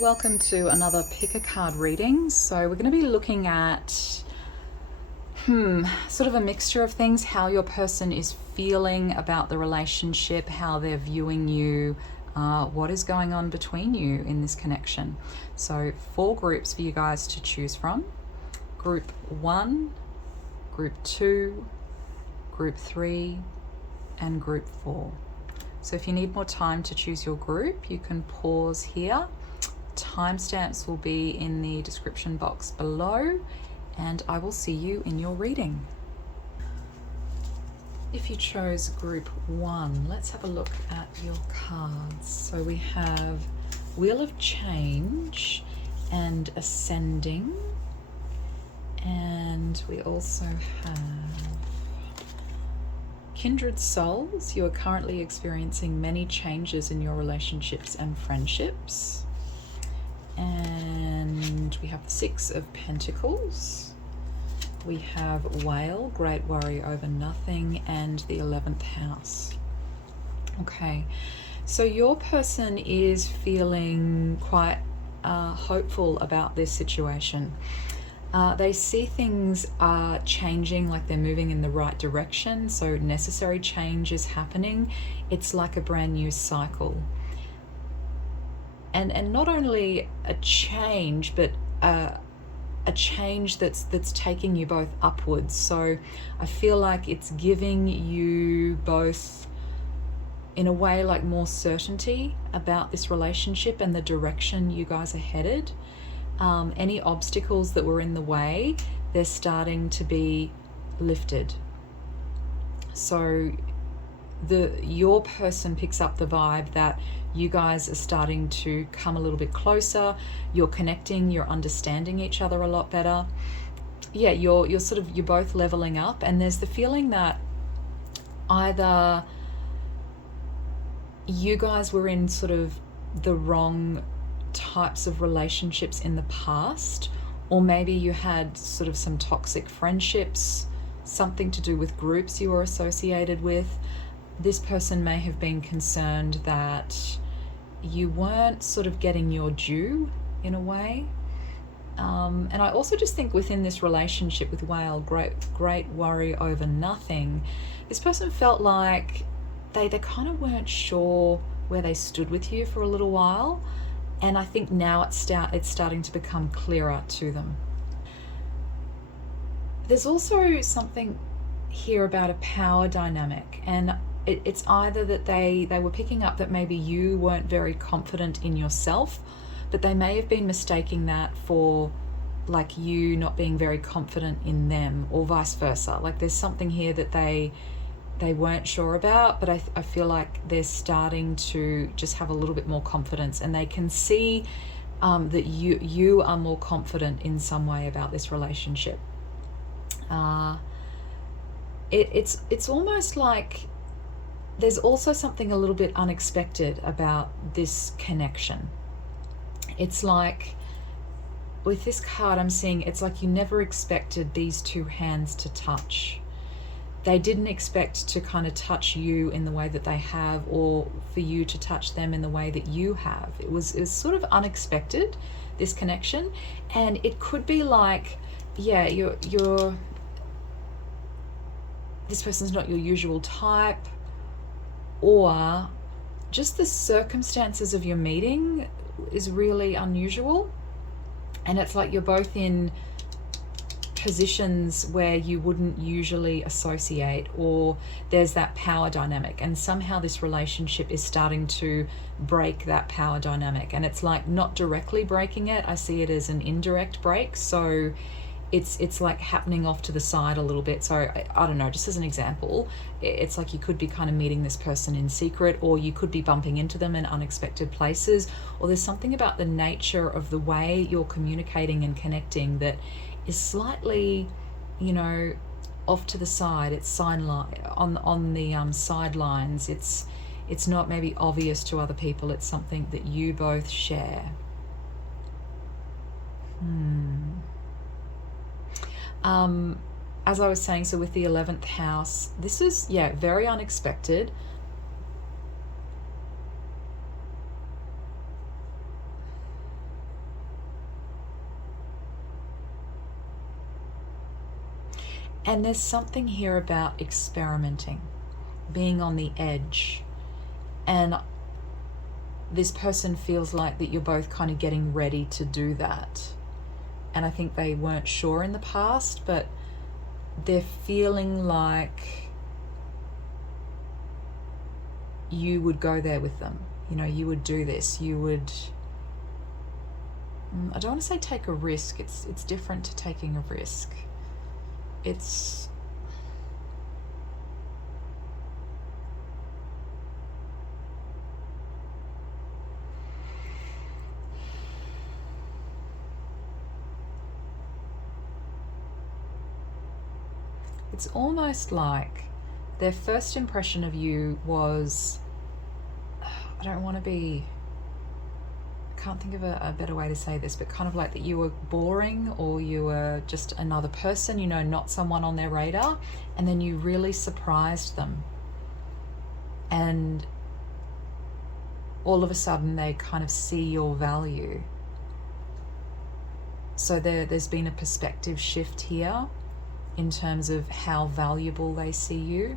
Welcome to another pick a card reading. So we're going to be looking at sort of a mixture of things, how your person is feeling about the relationship, how they're viewing you, what is going on between you in this connection. So 4 groups for you guys to choose from. Group 1, Group 2, Group 3, and Group 4. So if you need more time to choose your group, you can pause here. Timestamps will be in the description box below, and I will see you in your reading. If you chose group 1, let's have a look at your cards. So we have Wheel of Change and Ascending, and we also have Kindred Souls. You are currently experiencing many changes in your relationships and friendships. And we have the 6 of Pentacles. We have Whale, Great Worry Over Nothing, and the 11th house. Okay, so your person is feeling quite hopeful about this situation. They see things are changing, like they're moving in the right direction, so necessary change is happening. It's like a brand new cycle. And not only a change, but a change that's taking you both upwards. So I feel like it's giving you both, in a way, like more certainty about this relationship and the direction you guys are headed. Any obstacles that were in the way, they're starting to be lifted. So your person picks up the vibe that you guys are starting to come a little bit closer. You're connecting, you're understanding each other a lot better. Yeah, you're both leveling up, and there's the feeling that either you guys were in sort of the wrong types of relationships in the past, or maybe you had sort of some toxic friendships, something to do with groups you were associated with. This person may have been concerned that you weren't sort of getting your due in a way. And I also just think within this relationship with Whale, great worry over nothing, this person felt like they kind of weren't sure where they stood with you for a little while. And I think now it's starting to become clearer to them. There's also something here about a power dynamic, and it's either that they were picking up that maybe you weren't very confident in yourself, but they may have been mistaking that for like you not being very confident in them, or vice versa. Like there's something here that they weren't sure about, but I feel like they're starting to just have a little bit more confidence, and they can see that you are more confident in some way about this relationship. It's almost like there's also something a little bit unexpected about this connection. It's like with this card I'm seeing, it's like you never expected these 2 hands to touch. They didn't expect to kind of touch you in the way that they have, or for you to touch them in the way that you have. It was sort of unexpected, this connection. And it could be like, yeah, this person's not your usual type, or just the circumstances of your meeting is really unusual. And it's like you're both in positions where you wouldn't usually associate, or there's that power dynamic, and somehow this relationship is starting to break that power dynamic. And it's like not directly breaking it, I see it as an indirect break. So it's like happening off to the side a little bit. So I don't know, just as an example, it's like you could be kind of meeting this person in secret, or you could be bumping into them in unexpected places, or there's something about the nature of the way you're communicating and connecting that is slightly, off to the side. It's on the sidelines. It's not maybe obvious to other people. It's something that you both share. As I was saying, so with the 11th house, this is, very unexpected. And there's something here about experimenting, being on the edge. And this person feels like that you're both kind of getting ready to do that. And I think they weren't sure in the past, but they're feeling like you would go there with them. You know, you would do this. You would, I don't want to say take a risk. It's different to taking a risk. It's almost like their first impression of you was, I don't want to be, I can't think of a better way to say this, but kind of like that you were boring, or you were just another person, you know, not someone on their radar, and then you really surprised them. And all of a sudden they kind of see your value. So there's been a perspective shift here in terms of how valuable they see you.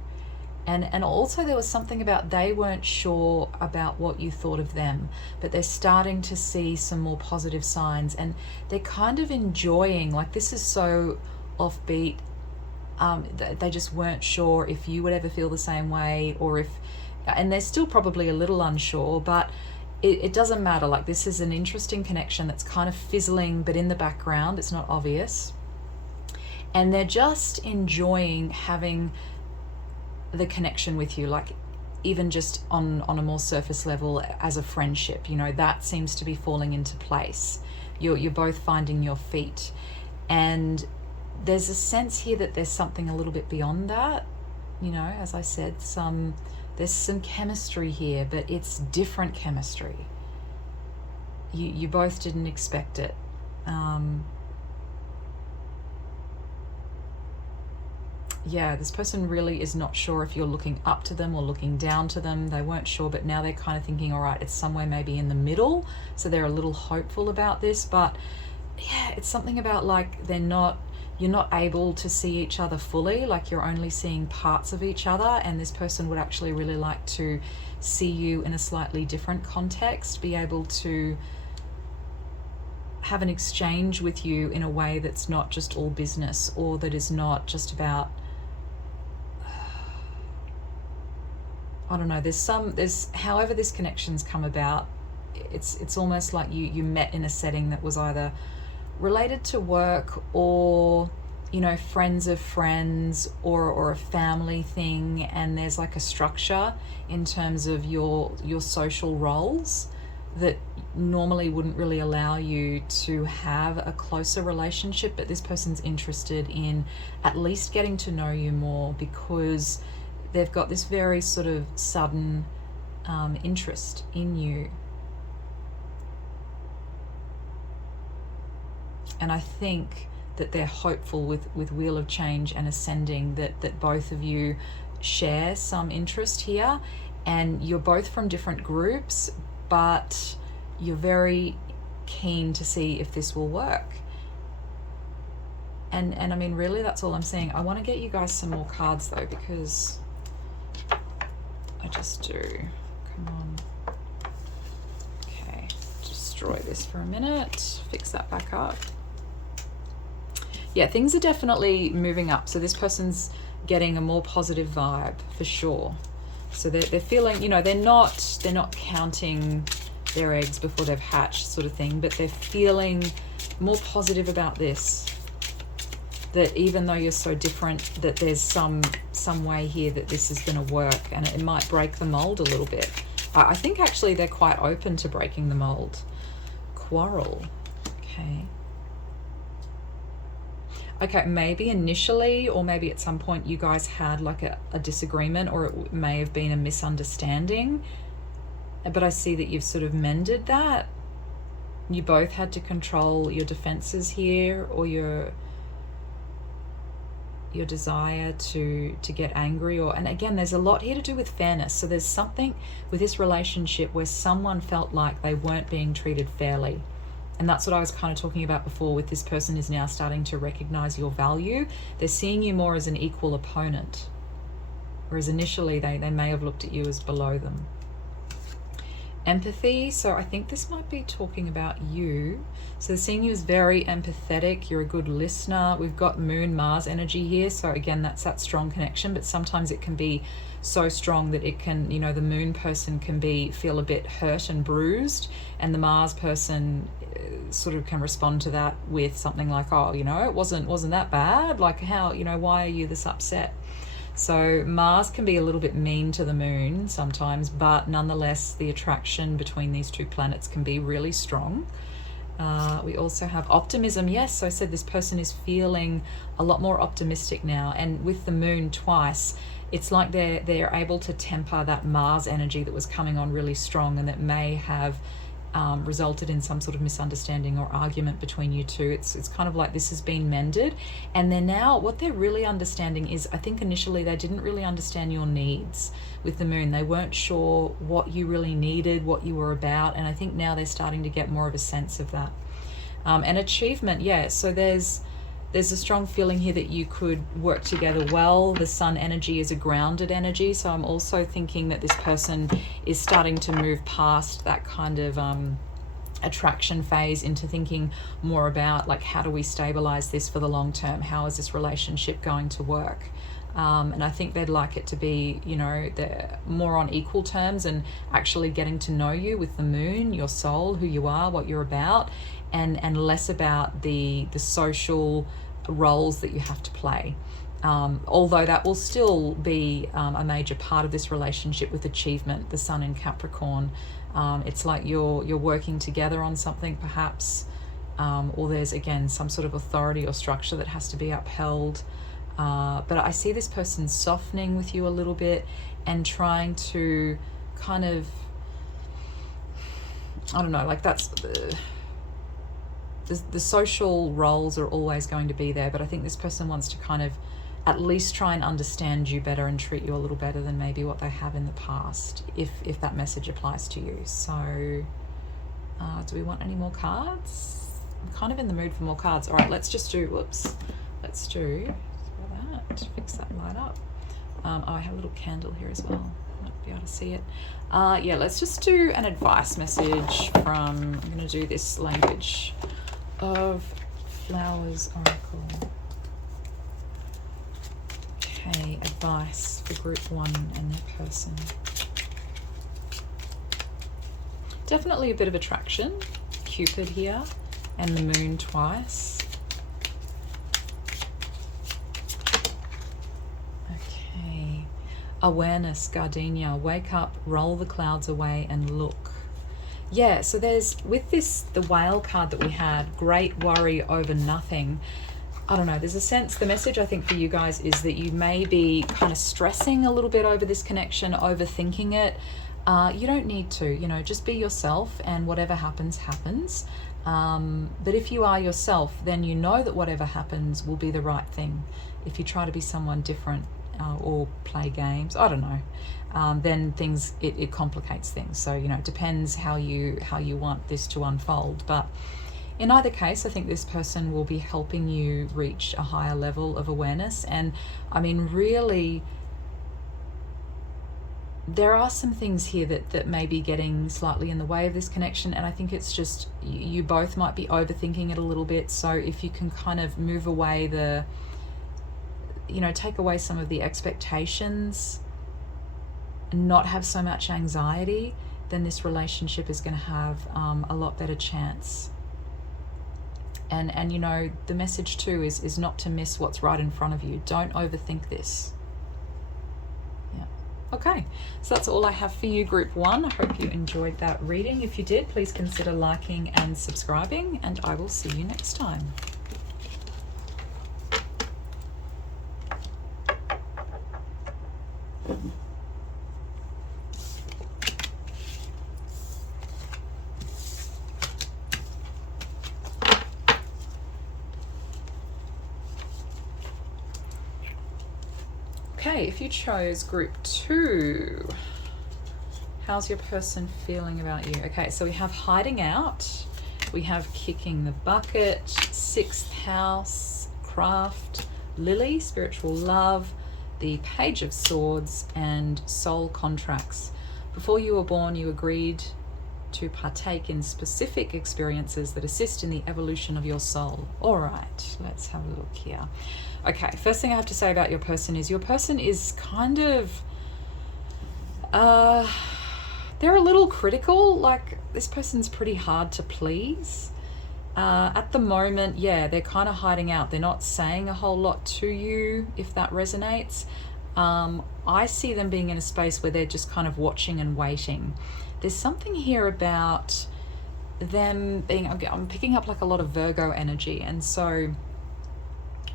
And also there was something about they weren't sure about what you thought of them, but they're starting to see some more positive signs, and they're kind of enjoying, like, this is so offbeat. They just weren't sure if you would ever feel the same way, or if, and they're still probably a little unsure, but it doesn't matter. Like, this is an interesting connection that's kind of fizzling, but in the background, it's not obvious. And they're just enjoying having the connection with you, like even just on a more surface level as a friendship, you know, that seems to be falling into place. You're both finding your feet. And there's a sense here that there's something a little bit beyond that. You know, as I said, there's some chemistry here, but it's different chemistry. You both didn't expect it. Yeah, this person really is not sure if you're looking up to them or looking down to them. They weren't sure, but now they're kind of thinking, all right, it's somewhere maybe in the middle. So they're a little hopeful about this, but yeah, it's something about like you're not able to see each other fully, like you're only seeing parts of each other, and this person would actually really like to see you in a slightly different context, be able to have an exchange with you in a way that's not just all business, or that is not just about, I don't know, there's however this connection's come about, it's almost like you met in a setting that was either related to work, or, you know, friends of friends, or a family thing, and there's like a structure in terms of your social roles that normally wouldn't really allow you to have a closer relationship, but this person's interested in at least getting to know you more, because they've got this very sort of sudden interest in you. And I think that they're hopeful with Wheel of Change and Ascending that both of you share some interest here, and you're both from different groups, but you're very keen to see if this will work. And I mean, really, that's all I'm saying. I want to get you guys some more cards though, because I just do. Come on. Okay, destroy this for a minute, fix that back up. Yeah, things are definitely moving up. So this person's getting a more positive vibe for sure. So they're feeling, you know, they're not counting their eggs before they've hatched sort of thing, but they're feeling more positive about this. That even though you're so different, that there's some way here that this is going to work, and it might break the mold a little bit. I think actually they're quite open to breaking the mold. Quarrel. Okay, maybe initially, or maybe at some point you guys had like a disagreement, or it may have been a misunderstanding, but I see that you've sort of mended that. You both had to control your defenses here, or your desire to get angry, and again, there's a lot here to do with fairness. So there's something with this relationship where someone felt like they weren't being treated fairly, And that's what I was kind of talking about before with this person is now starting to recognize your value. They're seeing you more as an equal opponent, whereas initially they may have looked at you as below them. Empathy, so I think this might be talking about you. So they're seeing you as very empathetic, you're a good listener. We've got Moon Mars energy here, so again, that's that strong connection, but sometimes it can be so strong that it can, you know, the Moon person can feel a bit hurt and bruised, and the Mars person sort of can respond to that with something like, oh, you know, it wasn't that bad, like how, you know, why are you this upset? So Mars can be a little bit mean to the Moon sometimes, but nonetheless, the attraction between these two planets can be really strong. We also have optimism. Yes, so I said this person is feeling a lot more optimistic now. And with the Moon twice, it's like they're able to temper that Mars energy that was coming on really strong and that may have resulted in some sort of misunderstanding or argument between you two. It's kind of like this has been mended, and they're now, what they're really understanding is, I think initially they didn't really understand your needs with the Moon. They weren't sure what you really needed, what you were about, and I think now they're starting to get more of a sense of that. And achievement, yeah, so there's a strong feeling here that you could work together well. The Sun energy is a grounded energy, so I'm also thinking that this person is starting to move past that kind of attraction phase into thinking more about, like, how do we stabilize this for the long term? How is this relationship going to work? And I think they'd like it to be, you know, they're more on equal terms and actually getting to know you with the Moon, your soul, who you are, what you're about, and less about the social roles that you have to play. Although that will still be a major part of this relationship with achievement, the Sun in Capricorn. It's like you're working together on something perhaps, or there's again some sort of authority or structure that has to be upheld. But I see this person softening with you a little bit and trying to kind of, I don't know, like that's the social roles are always going to be there, but I think this person wants to kind of at least try and understand you better and treat you a little better than maybe what they have in the past, if that message applies to you. So do we want any more cards? I'm kind of in the mood for more cards. All right, let's just do, let's do that, fix that light up. Oh, I have a little candle here as well. Might be able to see it. Yeah, let's just do an advice message from, I'm going to do this language of Flowers Oracle. Okay, advice for group 1 and their person. Definitely a bit of attraction. Cupid here and the Moon twice. Okay, awareness, gardenia. Wake up, roll the clouds away and look. Yeah, so there's, with this, the Whale card that we had, great worry over nothing. I don't know, there's a sense, the message I think for you guys is that you may be kind of stressing a little bit over this connection, overthinking it. You don't need to, you know, just be yourself and whatever happens, happens. But if you are yourself, then you know that whatever happens will be the right thing. If you try to be someone different or play games, I don't know, then things, it complicates things. So, you know, it depends how you want this to unfold. But in either case, I think this person will be helping you reach a higher level of awareness. And I mean, really, there are some things here that may be getting slightly in the way of this connection, and I think it's just you both might be overthinking it a little bit. So if you can kind of move away take away some of the expectations and not have so much anxiety, then this relationship is going to have a lot better chance. And you know, the message too is not to miss what's right in front of you. Don't overthink this. Yeah. Okay, so that's all I have for you, group 1. I hope you enjoyed that reading. If you did, please consider liking and subscribing, and I will see you next time. Okay, if you chose group 2, how's your person feeling about you? Okay, so we have hiding out we have kicking the bucket, 6th house, craft, lily, spiritual love, the Page of Swords, and soul contracts. Before you were born, you agreed to partake in specific experiences that assist in the evolution of your soul. All right, let's have a look here. Okay, first thing I have to say about your person is kind of, they're a little critical. Like, this person's pretty hard to please. At the moment, yeah, they're kind of hiding out. They're not saying a whole lot to you, if that resonates. I see them being in a space where they're just kind of watching and waiting. There's something here about them being, I'm picking up like a lot of Virgo energy, and so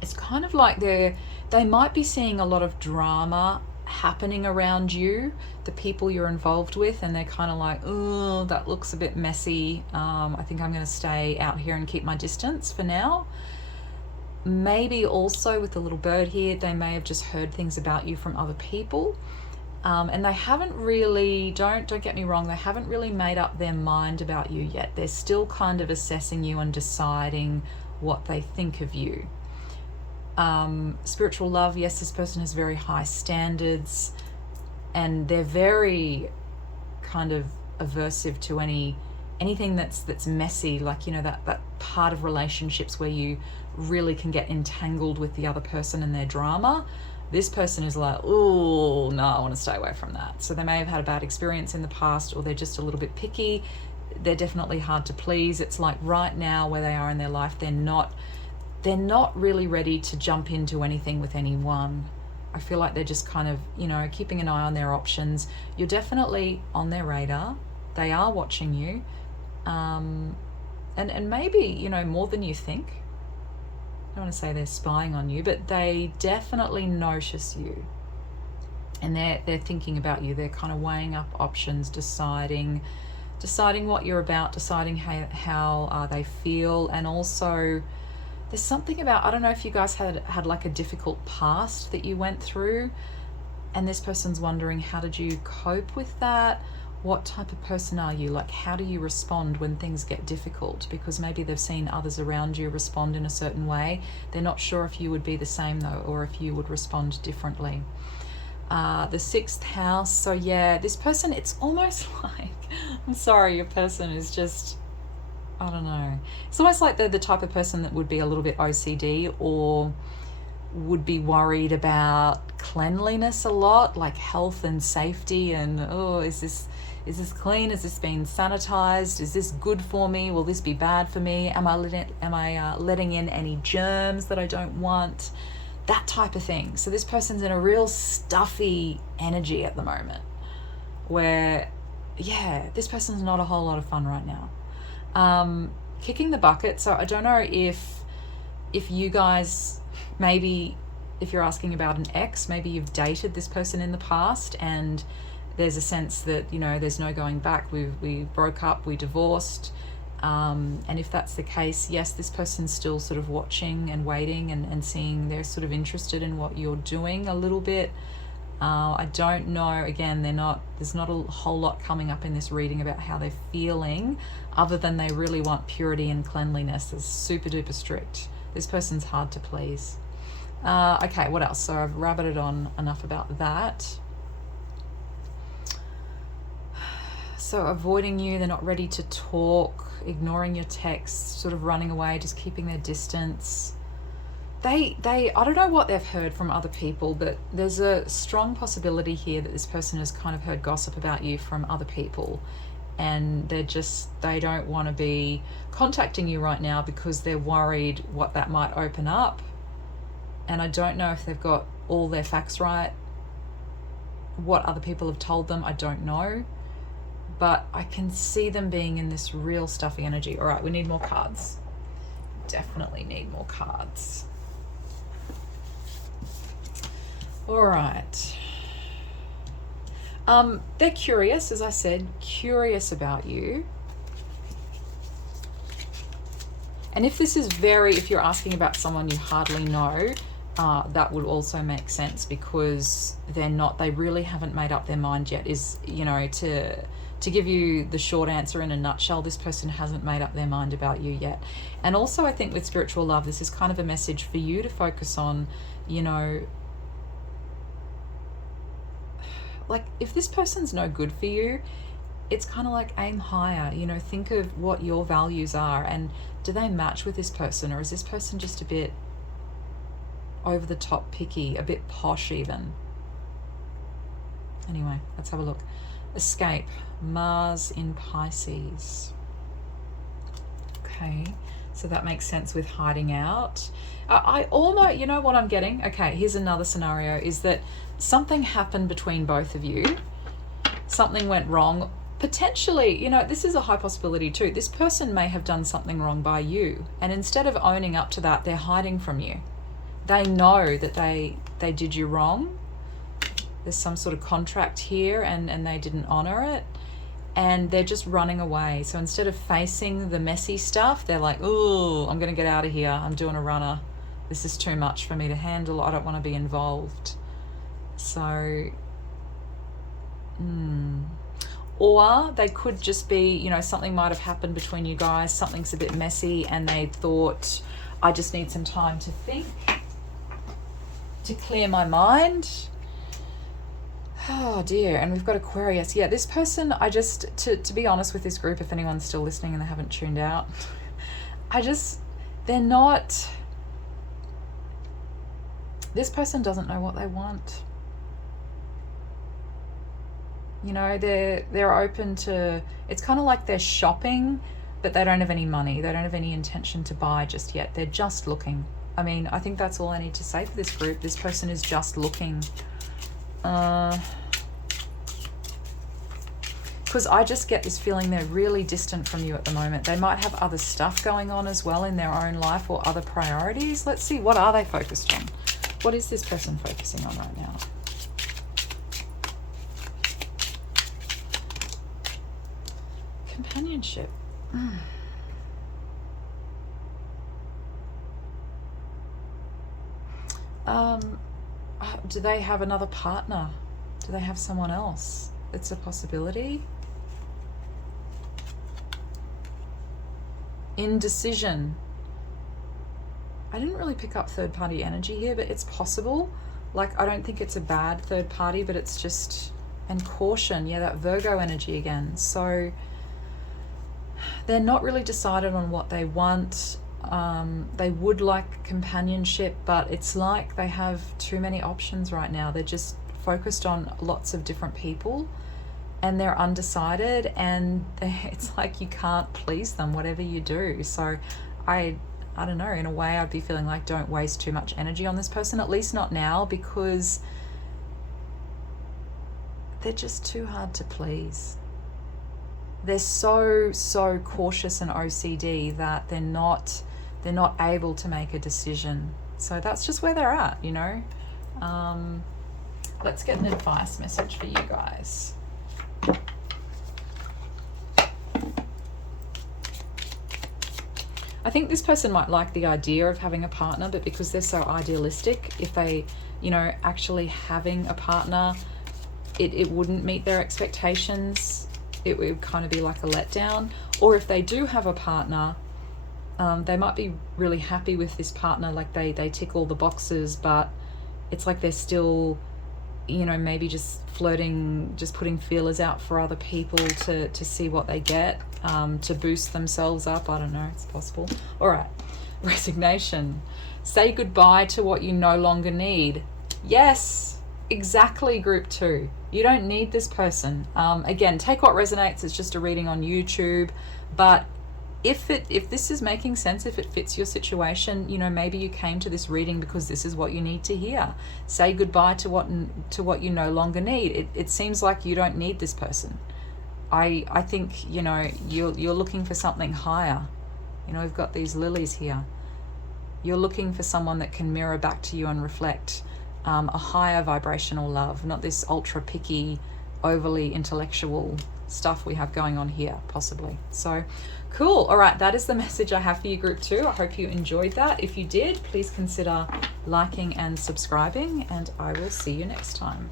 it's kind of like they might be seeing a lot of drama happening around you, the people you're involved with, and they're kind of like, oh, that looks a bit messy. I think I'm going to stay out here and keep my distance for now. Maybe also with the little bird here, they may have just heard things about you from other people. And they haven't really, don't get me wrong, they haven't really made up their mind about you yet. They're still kind of assessing you and deciding what they think of you. Spiritual love, yes, this person has very high standards, and they're very kind of aversive to anything that's messy, like, you know, that part of relationships where you really can get entangled with the other person and their drama. This person is like, oh, no, I want to stay away from that. So they may have had a bad experience in the past, or they're just a little bit picky. They're definitely hard to please. It's like right now where they are in their life, they're not really ready to jump into anything with anyone. I feel like they're just kind of, you know, keeping an eye on their options. You're definitely on their radar. They are watching you. And maybe, you know, more than you think. I don't want to say they're spying on you, but they definitely notice you. And they're thinking about you. They're kind of weighing up options, deciding what you're about, deciding how they feel. And also there's something about, I don't know if you guys had like a difficult past that you went through, and this person's wondering, how did you cope with that? What type of person are you? Like, how do you respond when things get difficult? Because maybe they've seen others around you respond in a certain way. They're not sure if you would be the same though, or if you would respond differently. The 6th house. So yeah, this person, it's almost like, I'm sorry, your person is just, I don't know. It's almost like they're the type of person that would be a little bit OCD, or would be worried about cleanliness a lot, like health and safety, and, oh, is this clean? Is this being sanitized? Is this good for me? Will this be bad for me? Am I letting in any germs that I don't want? That type of thing. So this person's in a real stuffy energy at the moment, where, yeah, this person's not a whole lot of fun right now. Kicking the bucket. So I don't know if you guys, maybe if you're asking about an ex, maybe you've dated this person in the past, and there's a sense that, you know, there's no going back. We broke up, we divorced. And if that's the case, yes, this person's still sort of watching and waiting and seeing, they're sort of interested in what you're doing a little bit. I don't know, again, there's not a whole lot coming up in this reading about how they're feeling, other than they really want purity and cleanliness. They're super duper strict. This person's hard to please. Okay, what else? So I've rabbited on enough about that. So avoiding you, they're not ready to talk, ignoring your texts, sort of running away, just keeping their distance. They I don't know what they've heard from other people, but there's a strong possibility here that this person has kind of heard gossip about you from other people, and they don't want to be contacting you right now because they're worried what that might open up. And I don't know if they've got all their facts right. What other people have told them, I don't know. But I can see them being in this real stuffy energy. All right, we need more cards. Definitely need more cards. All right. They're curious, as I said, curious about you. And if you're asking about someone you hardly know, that would also make sense, because they really haven't made up their mind yet, to to give you the short answer in a nutshell, this person hasn't made up their mind about you yet. And also I think with spiritual love, this is kind of a message for you to focus on, you know, like if this person's no good for you, it's kind of like aim higher, you know, think of what your values are and do they match with this person, or is this person just a bit over the top picky, a bit posh even? Anyway, let's have a look. Escape, Mars in Pisces. Okay, so that makes sense with hiding out. I almost, you know what I'm getting? Okay, here's another scenario, is that something happened between both of you. Something went wrong. Potentially, you know, this is a high possibility too. This person may have done something wrong by you, and instead of owning up to that, they're hiding from you. They know that they did you wrong. There's some sort of contract here and they didn't honor it, and they're just running away. So instead of facing the messy stuff, they're like, oh, I'm going to get out of here. I'm doing a runner. This is too much for me to handle. I don't want to be involved. So, or they could just be, you know, something might have happened between you guys. Something's a bit messy and they thought, I just need some time to think, to clear my mind. Oh dear, and we've got Aquarius. Yeah, this person, I just, to be honest with this group, if anyone's still listening and they haven't tuned out, they're not, this person doesn't know what they want. You know, they're open to, it's kind of like they're shopping, but they don't have any money. They don't have any intention to buy just yet. They're just looking. I mean, I think that's all I need to say for this group. This person is just looking. Because I just get this feeling they're really distant from you at the moment. They might have other stuff going on as well in their own life, or other priorities. Let's see, what are they focused on? What is this person focusing on right now? Companionship. Do they have another partner? Do they have someone else? It's a possibility. Indecision. I didn't really pick up third party energy here, but it's possible. Like, I don't think it's a bad third party, but it's just, and caution. Yeah, that Virgo energy again. So they're not really decided on what they want. They would like companionship, but it's like they have too many options right now. They're just focused on lots of different people and they're undecided, and it's like you can't please them whatever you do. So I don't know, in a way I'd be feeling like don't waste too much energy on this person, at least not now, because they're just too hard to please. They're so cautious and OCD that they're not able to make a decision. So that's just where they're at, you know. Let's get an advice message for you guys. I think this person might like the idea of having a partner, but because they're so idealistic, if they, you know, actually having a partner, it wouldn't meet their expectations. It would kind of be like a letdown. Or if they do have a partner, they might be really happy with this partner, like they tick all the boxes, but it's like they're still, you know, maybe just flirting, just putting feelers out for other people to see what they get, to boost themselves up. I don't know, it's possible. All right, resignation. Say goodbye to what you no longer need. Yes, exactly, group 2. You don't need this person. Again, take what resonates. It's just a reading on YouTube, but if this is making sense, if it fits your situation, you know, maybe you came to this reading because this is what you need to hear. Say goodbye to what you no longer need. It seems like you don't need this person. I think, you know, you're looking for something higher. You know, we've got these lilies here. You're looking for someone that can mirror back to you and reflect a higher vibrational love, not this ultra picky, overly intellectual stuff we have going on here, possibly. So cool. All right, that is the message I have for you, group 2. I hope you enjoyed that. If you did, please consider liking and subscribing, and I will see you next time.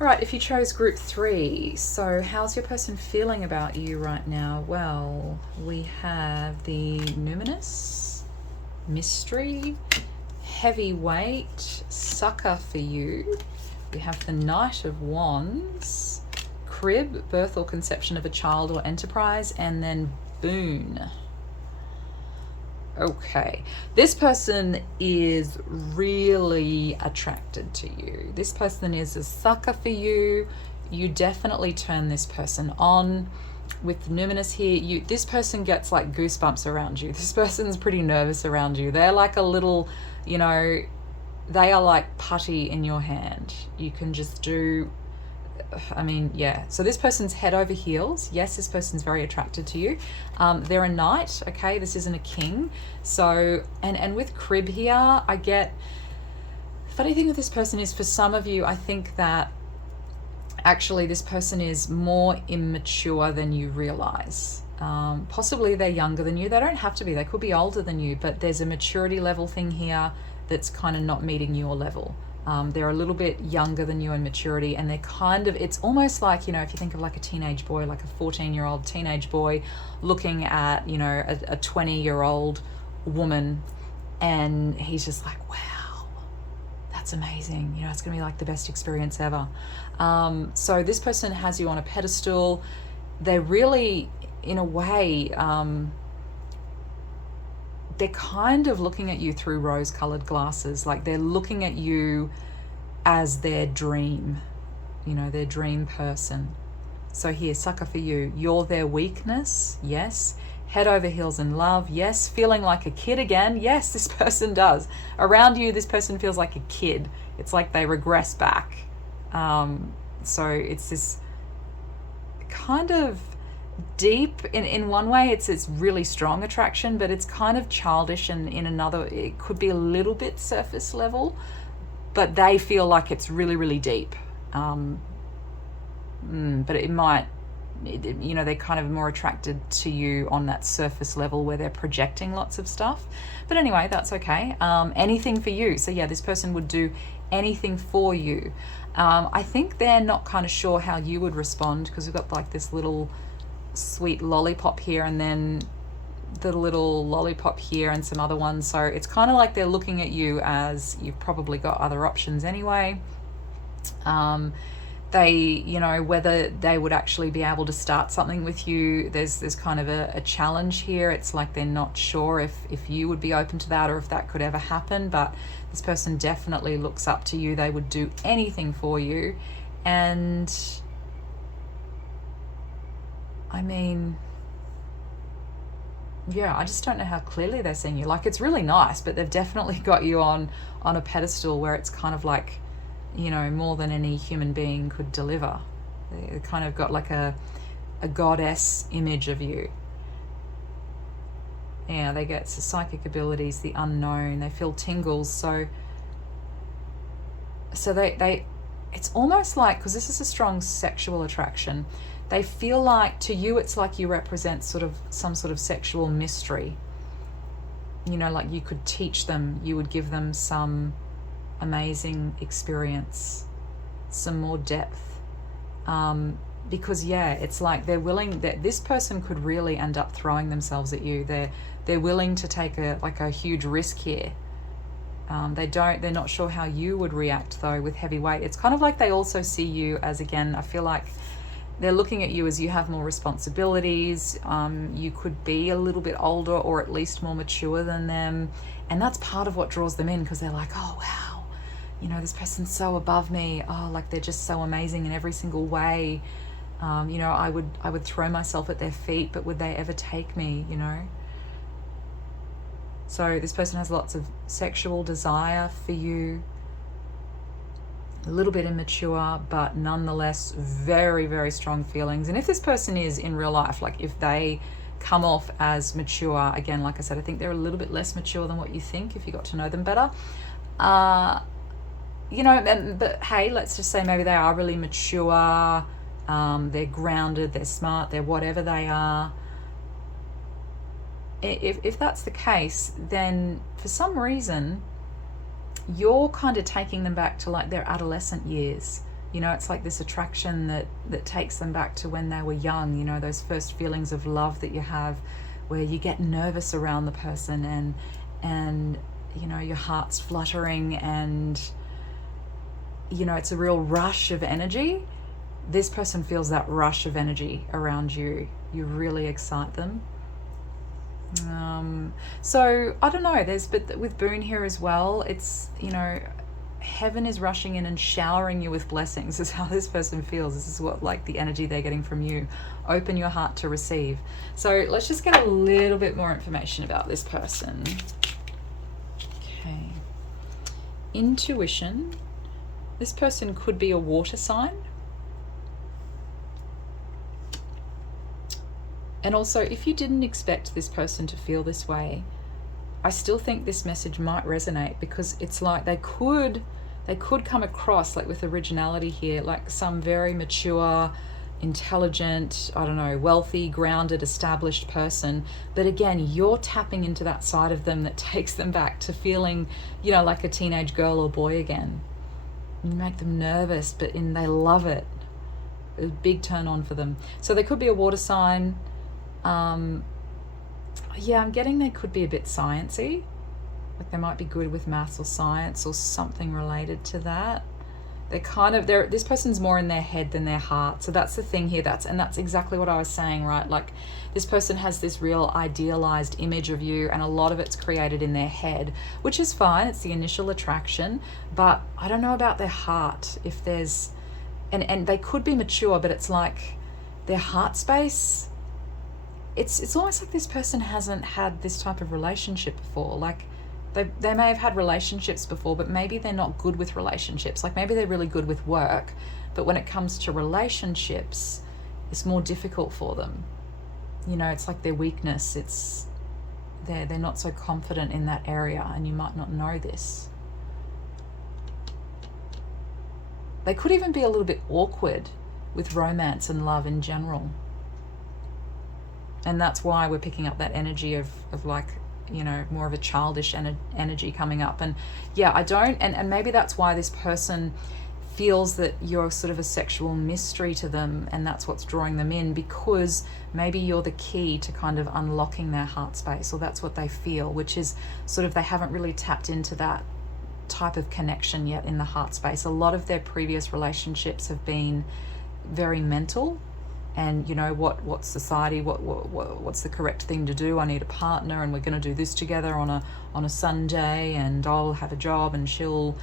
All right, if you chose group 3, so how's your person feeling about you right now? Well, we have the Numinous, Mystery, Heavyweight, Sucker for you. We have the Knight of Wands, Crib, birth or conception of a child or enterprise, and then Boon. Okay, this person is really attracted to you. This person is a sucker for you. You definitely turn this person on. With Numinous here, this person gets like goosebumps around you. This person's pretty nervous around you. They're like a little, you know, they are like putty in your hand. You can just do, I mean, yeah. So this person's head over heels. Yes, this person's very attracted to you. They're a knight, okay? This isn't a king. So, and with Crib here, I get, funny thing with this person is for some of you, I think that actually this person is more immature than you realize. Possibly they're younger than you. They don't have to be. They could be older than you, but there's a maturity level thing here that's kind of not meeting your level. They're a little bit younger than you in maturity, and they're kind of, it's almost like, you know, if you think of like a teenage boy, like a 14-year-old teenage boy looking at, you know, a 20-year-old woman, and he's just like, wow, that's amazing. You know, it's going to be like the best experience ever. So this person has you on a pedestal. They're really, in a way, they're kind of looking at you through rose-colored glasses. Like they're looking at you as their dream, you know, their dream person. So here, sucker for you. You're their weakness, yes. Head over heels in love, yes. Feeling like a kid again, yes, this person does. Around you, this person feels like a kid. It's like they regress back. So it's this kind of deep, in one way it's really strong attraction, but it's kind of childish, and in another it could be a little bit surface level, but they feel like it's really, really deep. But it might, you know, they're kind of more attracted to you on that surface level where they're projecting lots of stuff. But anyway, that's okay. Anything for you. So yeah, this person would do anything for you. I think they're not kind of sure how you would respond, because we've got like this little sweet lollipop here, and then the little lollipop here, and some other ones. So it's kind of like they're looking at you as you've probably got other options anyway. They, you know, whether they would actually be able to start something with you, there's kind of a challenge here. It's like they're not sure if you would be open to that, or if that could ever happen. But this person definitely looks up to you. They would do anything for you. And I mean, yeah, I just don't know how clearly they're seeing you. Like, it's really nice, but they've definitely got you on a pedestal where it's kind of like, you know, more than any human being could deliver. They kind of got like a goddess image of you. Yeah, they get psychic abilities, the unknown. They feel tingles. So they it's almost like, because this is a strong sexual attraction, they feel like, to you, it's like you represent sort of some sort of sexual mystery. You know, like you could teach them, you would give them some amazing experience, some more depth. Because yeah, it's like they're willing, that this person could really end up throwing themselves at you. They're willing to take a huge risk here. They're not sure how you would react though with Heavyweight. It's kind of like they also see you as, again, I feel like they're looking at you as you have more responsibilities. You could be a little bit older, or at least more mature than them. And that's part of what draws them in, because they're like, oh, wow, you know, this person's so above me. Oh, like they're just so amazing in every single way. You know, I would throw myself at their feet, but would they ever take me, you know? So this person has lots of sexual desire for you. A little bit immature, but nonetheless very, very strong feelings. And if this person is in real life, like if they come off as mature, again, like I said, I think they're a little bit less mature than what you think if you got to know them better. You know, but hey, let's just say maybe they are really mature. They're grounded, they're smart, they're whatever they are. If that's the case, then for some reason, you're kind of taking them back to like their adolescent years. You know, it's like this attraction that takes them back to when they were young, you know, those first feelings of love that you have where you get nervous around the person and you know, your heart's fluttering and, you know, it's a real rush of energy. This person feels that rush of energy around you. You really excite them. So I don't know, but with Boone here as well, it's, you know, heaven is rushing in and showering you with blessings is how this person feels. This is what, like, the energy they're getting from you. Open your heart to receive. So let's just get a little bit more information about this person. Okay. Intuition. This person could be a water sign. And also, if you didn't expect this person to feel this way, I still think this message might resonate, because it's like they could come across, like, with originality here, like some very mature, intelligent, I don't know, wealthy, grounded, established person. But again, you're tapping into that side of them that takes them back to feeling, you know, like a teenage girl or boy again. You make them nervous, but they love it. A big turn on for them. So they could be a water sign. Yeah, I'm getting they could be a bit sciencey. Like they might be good with maths or science or something related to that. This person's more in their head than their heart. So that's the thing here. That's exactly what I was saying, right? Like, this person has this real idealized image of you, and a lot of it's created in their head, which is fine. It's the initial attraction, but I don't know about their heart. If there's, and they could be mature, but it's like their heart space, it's almost like this person hasn't had this type of relationship before. Like, they may have had relationships before, but maybe they're not good with relationships. Like, maybe they're really good with work, but when it comes to relationships, it's more difficult for them. You know, it's like their weakness. It's they're not so confident in that area, and you might not know this. They could even be a little bit awkward with romance and love in general. And that's why we're picking up that energy of like, you know, more of a childish energy coming up. And yeah, and maybe that's why this person feels that you're sort of a sexual mystery to them, and that's what's drawing them in, because maybe you're the key to kind of unlocking their heart space, or that's what they feel, which is sort of they haven't really tapped into that type of connection yet in the heart space. A lot of their previous relationships have been very mental, and you know, what society, what's the correct thing to do? I need a partner, and we're going to do this together on a Sunday, and I'll have a job and she'll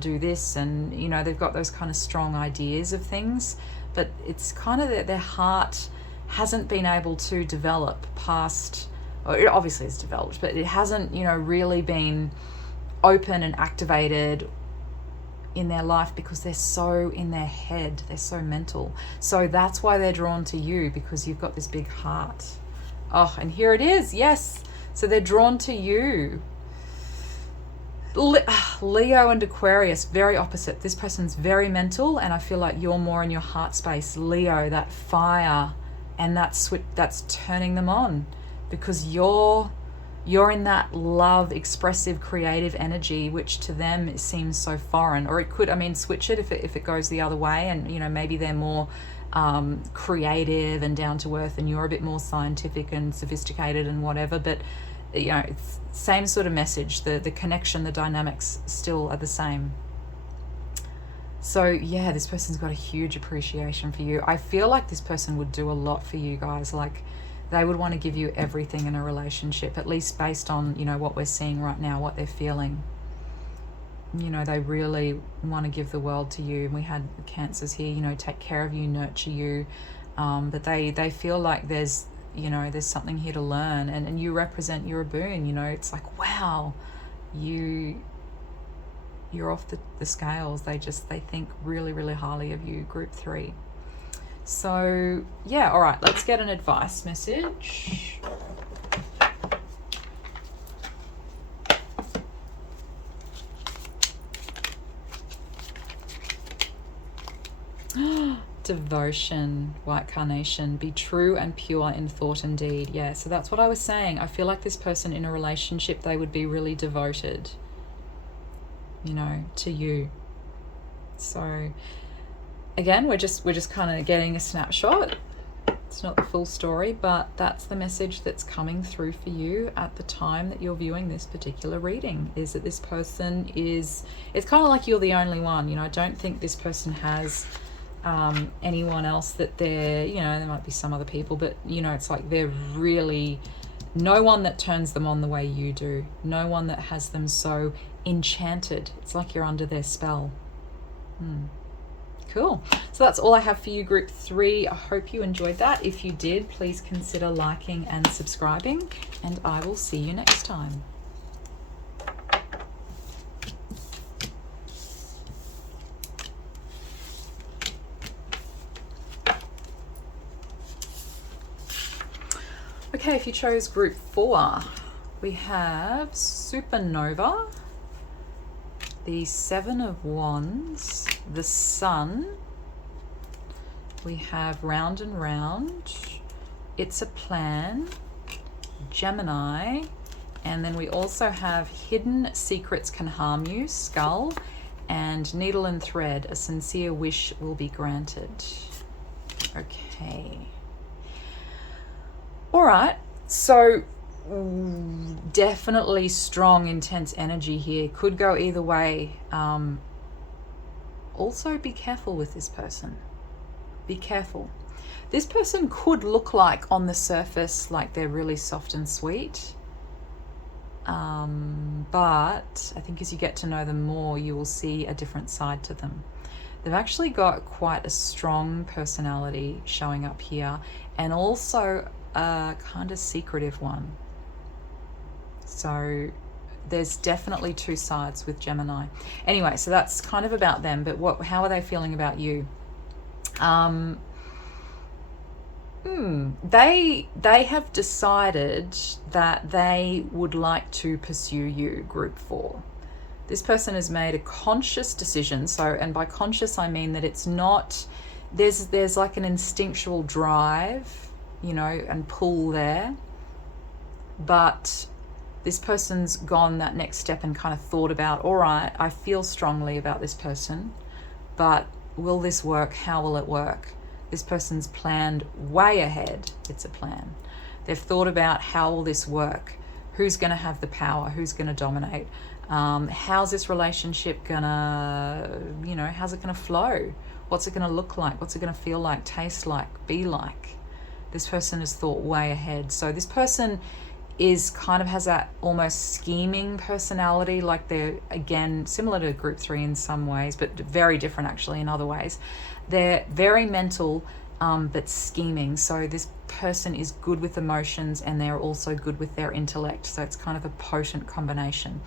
do this, and you know, they've got those kind of strong ideas of things, but it's kind of their heart hasn't been able to develop past, or it obviously is developed, but it hasn't, you know, really been open and activated in their life, because they're so in their head, they're so mental. So that's why they're drawn to you, because you've got this big heart. Oh, and here it is. Yes. So they're drawn to you. Leo and Aquarius, very opposite. This person's very mental, and I feel like you're more in your heart space. Leo, that fire, and that's turning them on, because you're in that love, expressive, creative energy, which to them seems so foreign. Or it could, I mean, switch it if it goes the other way, and you know, maybe they're more creative and down to earth, and you're a bit more scientific and sophisticated and whatever. But you know, it's same sort of message. The connection, the dynamics still are the same. So yeah, this person's got a huge appreciation for you. I feel like this person would do a lot for you guys. Like, they would want to give you everything in a relationship, at least based on, you know, what we're seeing right now, what they're feeling. You know, they really want to give the world to you. And we had Cancers here, you know, take care of you, nurture you. But they feel like there's, you know, there's something here to learn, and you represent, you're a boon, you know. It's like, wow, you're off the scales. They think really, really highly of you, group 3. So yeah, all right, let's get an advice message. Devotion, white carnation, be true and pure in thought and deed. Yeah, so that's what I was saying. I feel like this person in a relationship, they would be really devoted, you know, to you. So again, we're just kind of getting a snapshot. It's not the full story, but that's the message that's coming through for you at the time that you're viewing this particular reading, is that this person is, it's kind of like you're the only one. You know, I don't think this person has anyone else that they're, you know, there might be some other people, but, you know, it's like they're really, no one that turns them on the way you do. No one that has them so enchanted. It's like you're under their spell. Cool. So that's all I have for you, group 3. I hope you enjoyed that. If you did, please consider liking and subscribing, and I will see you next time. Okay, if you chose group 4, we have Supernova, the 7 of Wands, the Sun, we have Round and Round, It's a Plan, Gemini, and then we also have Hidden Secrets Can Harm You, Skull, and Needle and Thread, A Sincere Wish Will Be Granted. Okay. All right, so definitely strong, intense energy here. Could go either way. Also, be careful with this person. Be careful. This person could look like on the surface like they're really soft and sweet. But I think as you get to know them more, you will see a different side to them. They've actually got quite a strong personality showing up here, and also a kind of secretive one. So there's definitely two sides with Gemini. Anyway, so that's kind of about them, but how are they feeling about you? They have decided that they would like to pursue you, group 4. This person has made a conscious decision. So, and by conscious, I mean that it's not, there's like an instinctual drive, you know, and pull there. But this person's gone that next step and kind of thought about, all right, I feel strongly about this person, but will this work? How will it work? This person's planned way ahead. It's a plan. They've thought about, how will this work? Who's going to have the power? Who's going to dominate? How's this relationship gonna, you know, how's it gonna flow? What's it gonna look like? What's it gonna feel like, taste like, be like? This person has thought way ahead. So this person is kind of has that almost scheming personality, like they're, again, similar to group 3 in some ways, but very different actually in other ways. They're very mental, but scheming. So this person is good with emotions, and they're also good with their intellect. So it's kind of a potent combination.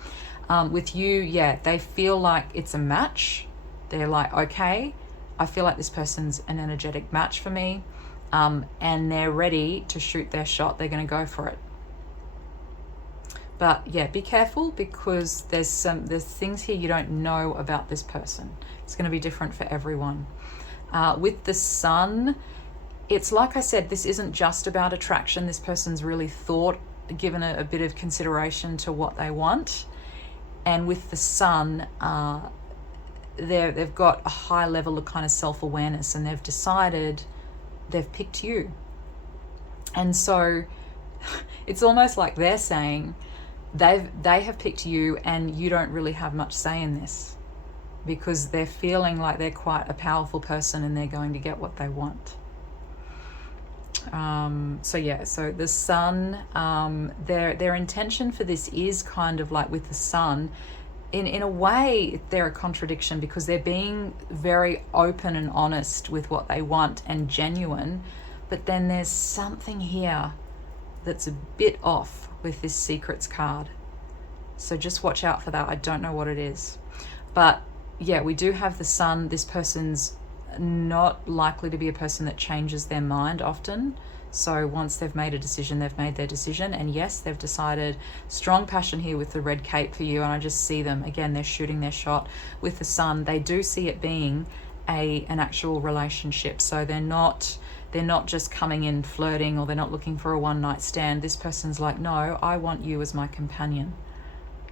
With you, yeah, they feel like it's a match. They're like, okay, I feel like this person's an energetic match for me, and they're ready to shoot their shot. They're going to go for it. But yeah, be careful, because there's things here you don't know about this person. It's going to be different for everyone. With the Sun, it's like I said, this isn't just about attraction. This person's really given a bit of consideration to what they want. And with the Sun, they've got a high level of kind of self-awareness, and they've decided they've picked you. And so it's almost like they're saying they have picked you, and you don't really have much say in this, because they're feeling like they're quite a powerful person and they're going to get what they want. So yeah, so the Sun, their intention for this is kind of like with the Sun, in a way they're a contradiction, because they're being very open and honest with what they want and genuine, but then there's something here that's a bit off with this Secrets card. So just watch out for that. I don't know what it is. But yeah, we do have the Sun. This person's not likely to be a person that changes their mind often. So once they've made a decision, they've made their decision. And yes, they've decided. Strong passion here with the red cape for you. And I just see them, again, they're shooting their shot with the Sun. They do see it being an actual relationship. So they're not just coming in flirting, or they're not looking for a one-night stand. This person's like, no, I want you as my companion.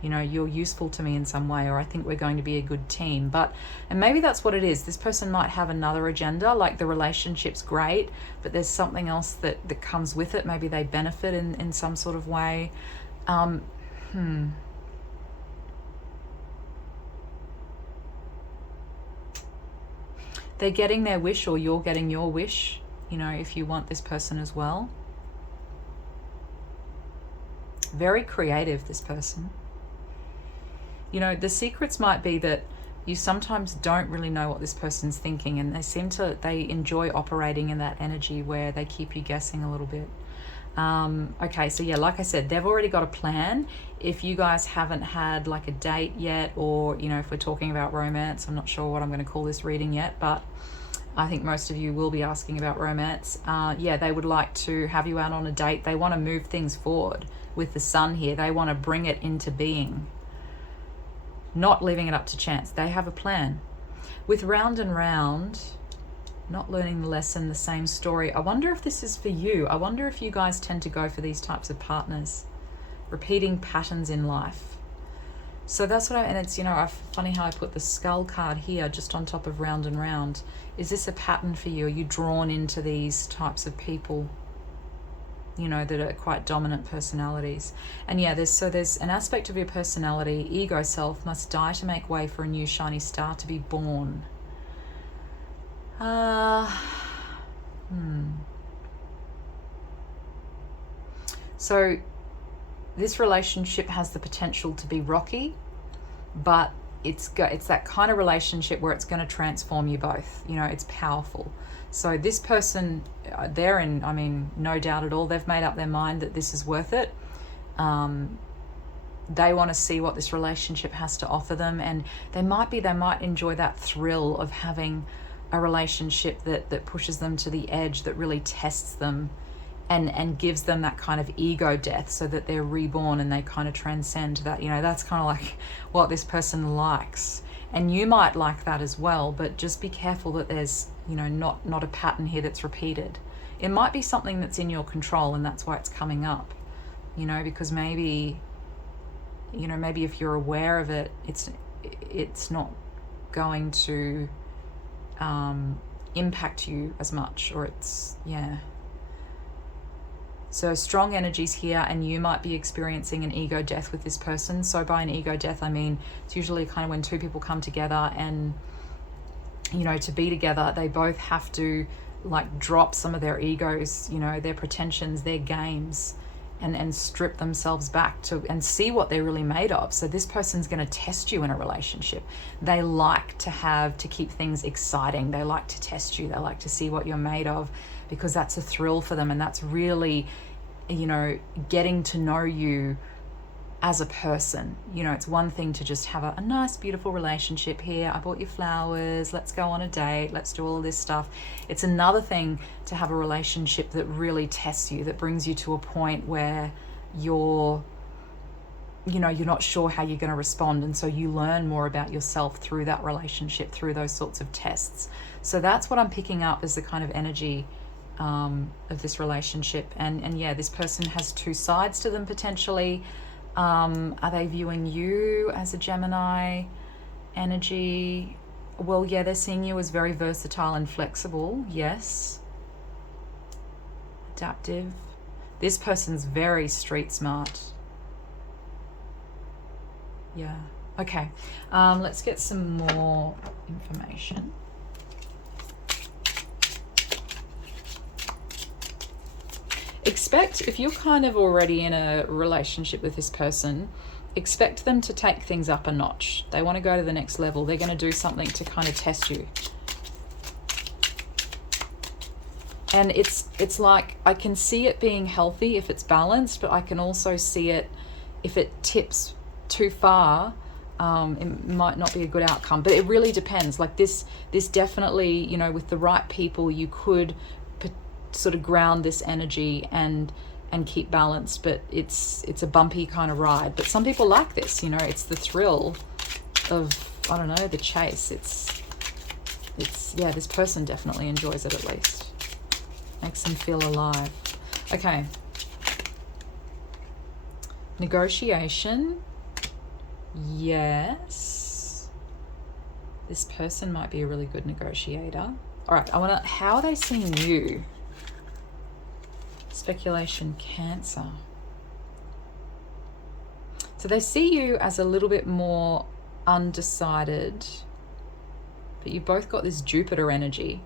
You know, you're useful to me in some way, or I think we're going to be a good team. And maybe that's what it is. This person might have another agenda, like the relationship's great, but there's something else that comes with it. Maybe they benefit in some sort of way. They're getting their wish, or you're getting your wish, you know, if you want this person as well. Very creative, this person. You know, the secrets might be that you sometimes don't really know what this person's thinking, and they enjoy operating in that energy where they keep you guessing a little bit. Okay, so yeah, like I said, they've already got a plan. If you guys haven't had like a date yet, or, you know, if we're talking about romance, I'm not sure what I'm going to call this reading yet, but I think most of you will be asking about romance. Yeah, they would like to have you out on a date. They want to move things forward with the sun here. They want to bring it into being, not leaving it up to chance. They have a plan. With round and round, not learning the lesson, the same story. I wonder if this is for you. I wonder if you guys tend to go for these types of partners, repeating patterns in life. So that's what and it's, you know, funny how I put the skull card here just on top of round and round. Is this a pattern for you? Are you drawn into these types of people, you know, that are quite dominant personalities? And yeah, there's an aspect of your personality, ego self, must die to make way for a new shiny star to be born. So this relationship has the potential to be rocky, but it's that kind of relationship where it's going to transform you both. You know, it's powerful. So this person, I mean, no doubt at all, they've made up their mind that this is worth it. They want to see what this relationship has to offer them, and they might enjoy that thrill of having a relationship that pushes them to the edge, that really tests them and gives them that kind of ego death, so that they're reborn and they kind of transcend that. You know, that's kind of like what this person likes, and you might like that as well. But just be careful that there's, you know, not a pattern here that's repeated. It might be something that's in your control, and that's why it's coming up, you know, because maybe if you're aware of it, it's not going to impact you as much, or so strong energies here, and you might be experiencing an ego death with this person. So by an ego death, I mean, it's usually kind of when two people come together, and, you know, to be together, they both have to like drop some of their egos, you know, their pretensions, their games, and strip themselves back and see what they're really made of. So this person's going to test you in a relationship. They like to keep things exciting. They like to test you. They like to see what you're made of, because that's a thrill for them, and that's really, you know, getting to know you as a person. You know, it's one thing to just have a nice, beautiful relationship here. I bought you flowers. Let's go on a date. Let's do all this stuff. It's another thing to have a relationship that really tests you, that brings you to a point where you're not sure how you're going to respond. And so you learn more about yourself through that relationship, through those sorts of tests. So that's what I'm picking up as the kind of energy of this relationship. And yeah, this person has two sides to them potentially. Are they viewing you as a Gemini energy? Well, yeah, they're seeing you as very versatile and flexible. Yes. Adaptive. This person's very street smart. Yeah. Okay. Let's get some more information. Expect, if you're kind of already in a relationship with this person, expect them to take things up a notch. They want to go to the next level. They're going to do something to kind of test you. And it's like, I can see it being healthy if it's balanced, but I can also see it if it tips too far, it might not be a good outcome. But it really depends. Like this definitely, you know, with the right people, you could sort of ground this energy and keep balanced, but it's a bumpy kind of ride. But some people like this, you know, it's the thrill of, I don't know, the chase. It's yeah, this person definitely enjoys it, at least. Makes them feel alive. Okay. Negotiation. Yes. This person might be a really good negotiator. All right, how are they seeing you? Speculation, Cancer. So they see you as a little bit more undecided, but you've both got this Jupiter energy.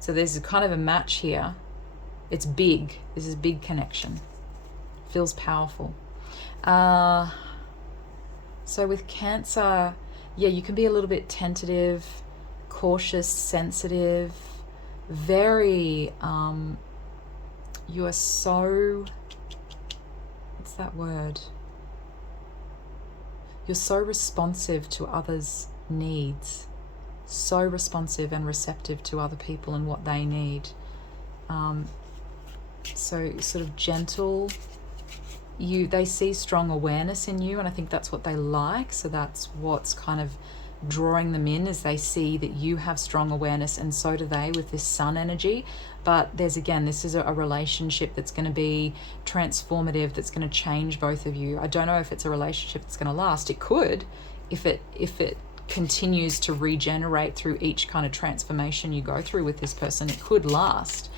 So there's kind of a match here. It's big. This is a big connection. Feels powerful. So with Cancer, yeah, you can be a little bit tentative, cautious, sensitive, very, you are so, what's that word? You're so responsive to others' needs, so responsive and receptive to other people and what they need. So sort of gentle. They see strong awareness in you, and I think that's what they like. So that's what's kind of drawing them in, is they see that you have strong awareness, and so do they with this Sun energy. But this is a relationship that's going to be transformative, that's going to change both of you. I don't know if it's a relationship that's going to last. It could, if it continues to regenerate through each kind of transformation you go through with this person, it could last.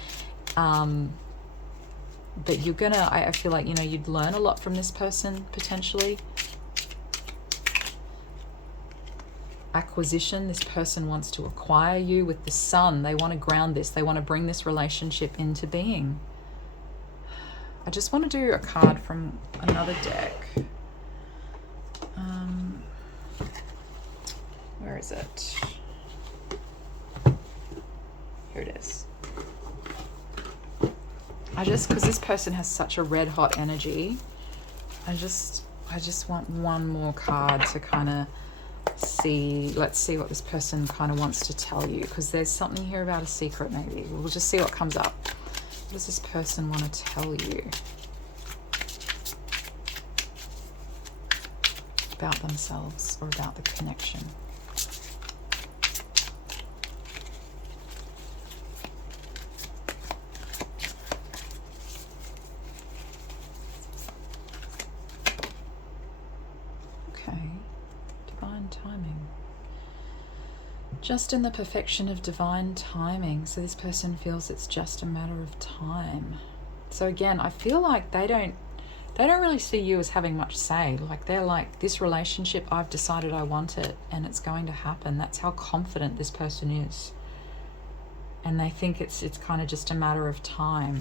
But you're gonna, I feel like, you'd learn a lot from this person, potentially. Acquisition, this person wants to acquire you. With the Sun, they want to ground this. They want to bring this relationship into being. I just want to do a card from another deck. Where is it? Here it is. Because this person has such a red hot energy, I just want one more card to kind of see. Let's see what this person kind of wants to tell you, because there's something here about a secret. Maybe we'll just see what comes up. What does this person want to tell you about themselves or about the connection? Just in the perfection of divine timing. So this person feels it's just a matter of time. So again, I feel like they don't really see you as having much say. Like, they're like, this relationship, I've decided I want it and it's going to happen. That's how confident this person is. And they think it's kind of just a matter of time,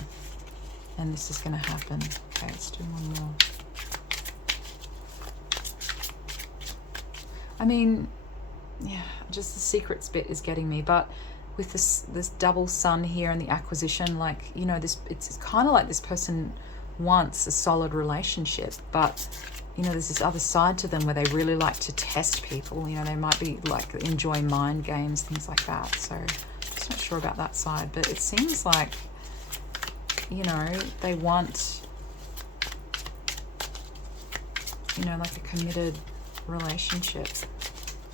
and this is going to happen. Okay, let's do one more. I mean, yeah, just the secrets bit is getting me. But with this double Sun here and the acquisition, like, it's kind of like this person wants a solid relationship, but there's this other side to them where they really like to test people. They might be like enjoy mind games, things like that. So I'm just not sure about that side, but it seems like they want like a committed relationship.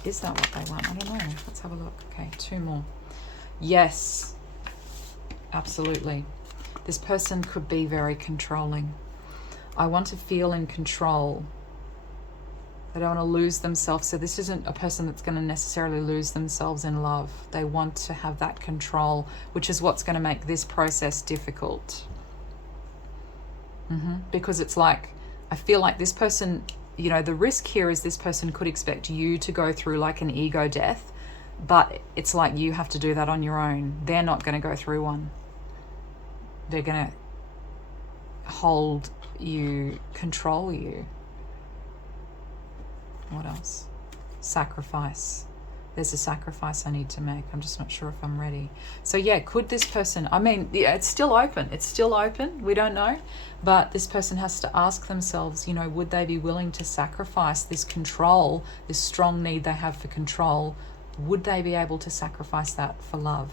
Is that what they want? I don't know. Let's have a look. Okay, two more. Yes, absolutely. This person could be very controlling. I want to feel in control. They don't want to lose themselves. So this isn't a person that's going to necessarily lose themselves in love. They want to have that control, which is what's going to make this process difficult. Because it's like, I feel like this person, the risk here is this person could expect you to go through like an ego death, but it's like you have to do that on your own. They're not going to go through one. They're going to hold you, control you. What else? Sacrifice. There's a sacrifice I need to make. I'm just not sure if I'm ready. So yeah, could this person, it's still open. It's still open. We don't know. But this person has to ask themselves, would they be willing to sacrifice this control, this strong need they have for control? Would they be able to sacrifice that for love?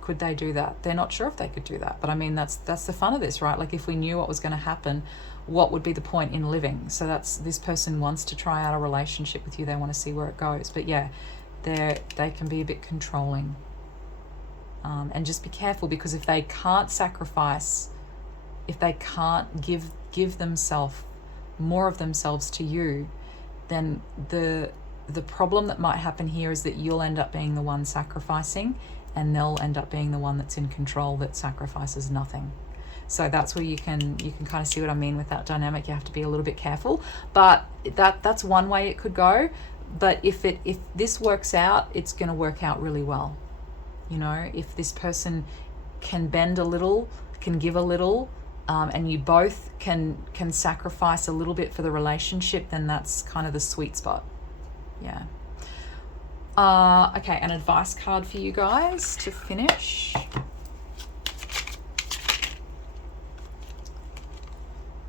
Could they do that? They're not sure if they could do that. But that's the fun of this, right? Like, if we knew what was going to happen, what would be the point in living? So this person wants to try out a relationship with you. They want to see where it goes. But yeah, they can be a bit controlling. And just be careful, because if they can't sacrifice, if they can't give themselves, more of themselves to you, then the problem that might happen here is that you'll end up being the one sacrificing, and they'll end up being the one that's in control that sacrifices nothing. So that's where you can kind of see what I mean with that dynamic. You have to be a little bit careful, but that's one way it could go. But if this works out, it's going to work out really well. You know, if this person can bend a little, can give a little, and you both can sacrifice a little bit for the relationship, then that's kind of the sweet spot. Yeah. Okay, an advice card for you guys to finish.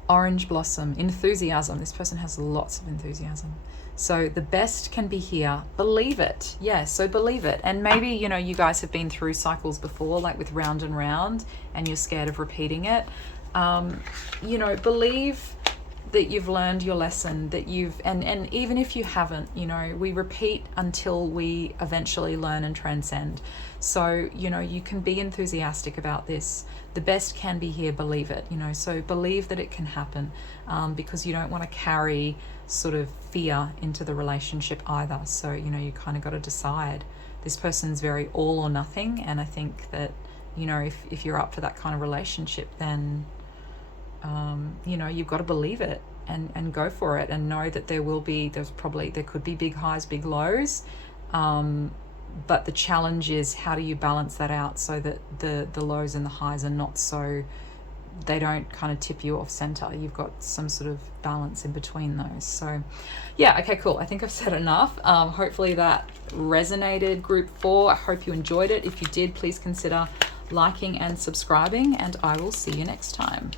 Orange blossom, enthusiasm. This person has lots of enthusiasm. So the best can be here. Believe it. Yeah, so believe it. And maybe, you know, you guys have been through cycles before, like with round and round, and you're scared of repeating it. You know, believe that you've learned your lesson, that you've, and even if you haven't, you know, we repeat until we eventually learn and transcend. So, you know, you can be enthusiastic about this. The best can be here, believe it, you know, so believe that it can happen, because you don't want to carry sort of fear into the relationship either. So, you know, you kind of got to decide. This person's very all or nothing, and I think that, you know, if you're up for that kind of relationship, then you know, you've got to believe it and go for it, and know that there could be big highs, big lows, but the challenge is, how do you balance that out so that the lows and the highs are not so, they don't kind of tip you off center. You've got some sort of balance in between those. So yeah, okay, cool. I think I've said enough. Hopefully that resonated, group 4. I hope you enjoyed it. If you did, please consider liking and subscribing, and I will see you next time.